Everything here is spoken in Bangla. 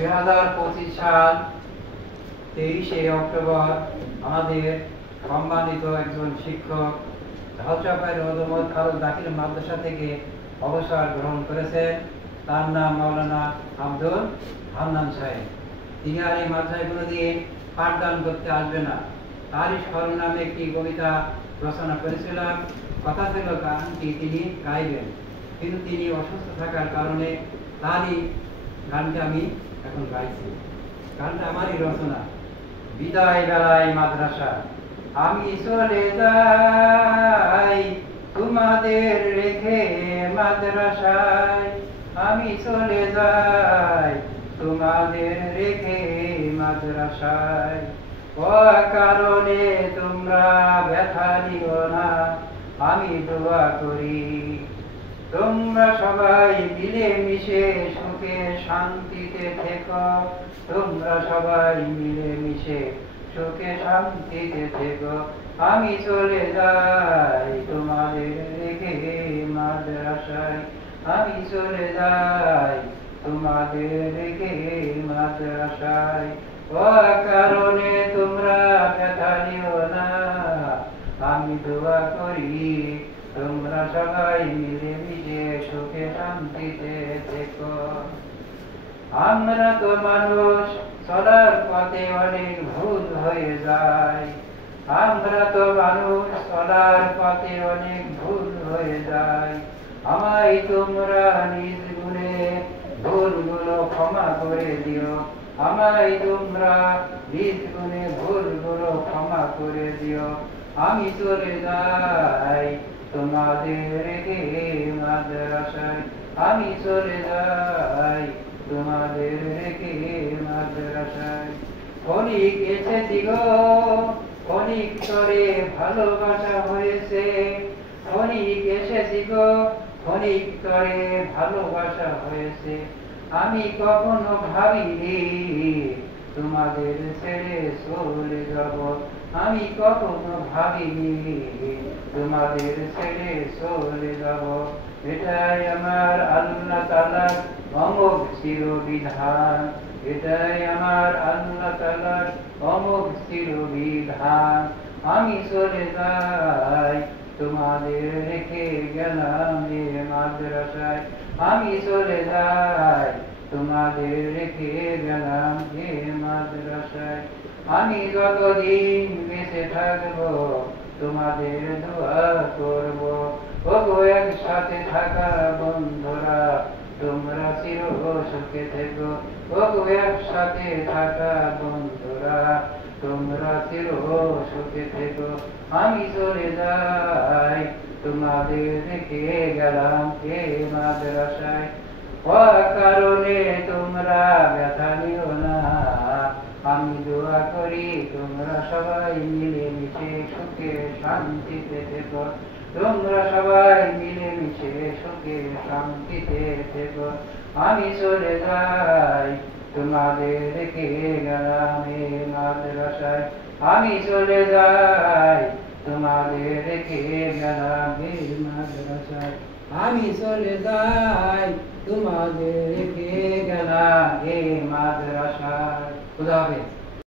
2025 সাল 23শে অক্টোবর আমাদের সম্মানিত একজন শিক্ষক ঢালচাপাইর হযরত খালেদ দাখিল মাদ্রাসা থেকে অবসর গ্রহণ করেছেন। তার নাম মাওলানা আব্দুল হান্নান সাহেব। তিনি আর এই মাদ্রাসায় কোনোদিন পাঠদান করতে আসবে না। তারই স্মরণামে একটি কবিতা রচনা করেছিলাম। কথা ছিল গানটি তিনি গাইবেন, কিন্তু তিনি অসুস্থ থাকার কারণে তারই গানটা আমি এখন গাইছি। গানটা আমারই রচনা। বিদায় বেলায় মাদ্রাসা, আমি চলে যাই তোমাদের রেখে মাদ্রাসায়, আমি চলে যাই তোমাদের রেখে মাদ্রাসায়। কারণে তোমরা ব্যথা নিও না, আমি দোয়া করি তোমরা সবাই মিলে মিশে সুখে শান্তিতে থেকো, তোমরা সবাই মিলে মিশে সুখে শান্তিতে থেকো। আমি চলে যাই তোমাদের রেখে মাদ্রাসায়, আমি চলে যাই তোমাদের রেখে মাদ্রাসায়। কারণে তোমরা ব্যথা নিও না, আমি দোয়া করি তোমরা সবাই মিলে মিশে সুখে শান্তিতে থেকো। আমরা তো মানুষ, চলার পথে অনেক ভুল হয়ে যায়, আমরা তো মানুষ, চলার পথে অনেক ভুল হয়ে যায়। আমায় তোমরা নিজ গুণে ভুলগুলো ক্ষমা করে দিও, আমায় তোমরা নিজ গুণে ভুলগুলো ক্ষমা করে দিও। আমি চলে যাই তোমাদের রেখে মাদ্রাসায়, আমি চলে যাই তোমাদের রেখে মাদ্রাসায়। ক্ষণিক এসেছি গো, ক্ষণিক তরে ভালোবাসা হয়েছে, ক্ষণিক এসেছি গো, ক্ষণিক তরে ভালোবাসা হয়েছে। আমি কখনো ভাবিনি তোমাদের ছেড়ে চলে যাব, আমি কখনো ভাবিনি তোমাদের ছেড়ে চলে যাব। এটাই আমার আল্লাহ তাআলার অমোঘ চির বিধান, এটাই আমার আল্লাহ তাআলার অমোঘ চির বিধান। আমি চলে যাই তোমাদের রেখে গেলাম এ মাদ্রাসায়, আমি চলে যাই তোমাদের রেখে গেলাম এ মাদ্রাসায়। আমি যতদিন বেঁচে থাকবো তোমাদের দোয়া করব, ওগো একসাথে থাকা বন্ধুরা তোমরা চির সুখে থেকো, ওগো একসাথে থাকা বন্ধুরা তোমরা চির সুখে থেকো। আমি চলে যাই তোমাদের রেখে গেলাম এ মাদ্রাসায়। কারণে তোমরা ব্যথা নিও না, আমি দোয়া করি তোমরা সবাই মিলে মিশে সুখে শান্তিতে থেকো, তোমরা সবাই মিলে মিশে সুখে শান্তিতে থেকো। আমি চলে যাই তোমাদের রেখে গেলাম এ মাদ্রাসায়, আমি চলে যাই তোমাদের রেখে গেলাম এ মাদ্রাসায়, আমি চলে যাই তোমাদের রেখে গেলাম এ মাদ্রাসায়। খুদা হাফেজ।